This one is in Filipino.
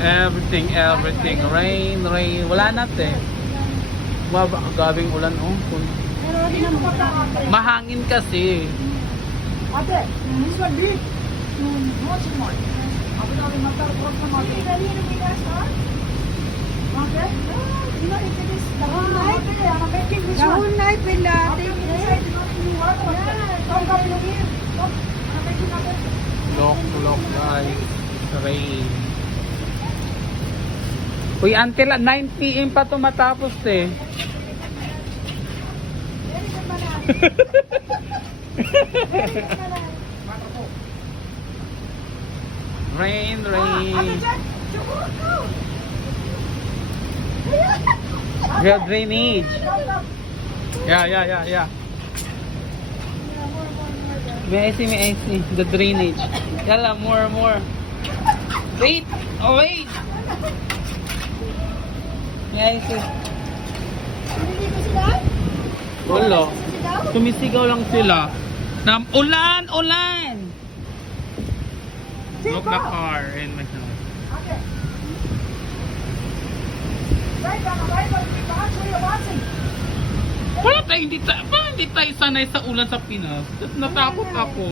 Everything. Rain. Wala na te. Gabing ulan oh. Mahangin kasi. Ate, this one big. No, small. Abu Dhabi matar cross na mate. Okay? You know, if it is dahon night, I'm making this one. Dahon night, pila. Look guys. Rain. Uy, until 9 PM pa to matapos eh. Rain. Real drainage. Yeah. May I see. The drainage. Yalla, more. Wait. Oh, wait. May I see. Wala. Sumisigaw lang sila. Ulan! Look the car in my house. Wala tayo, hindi tayo sanay sa ulan sa Pinas. Natakot ako.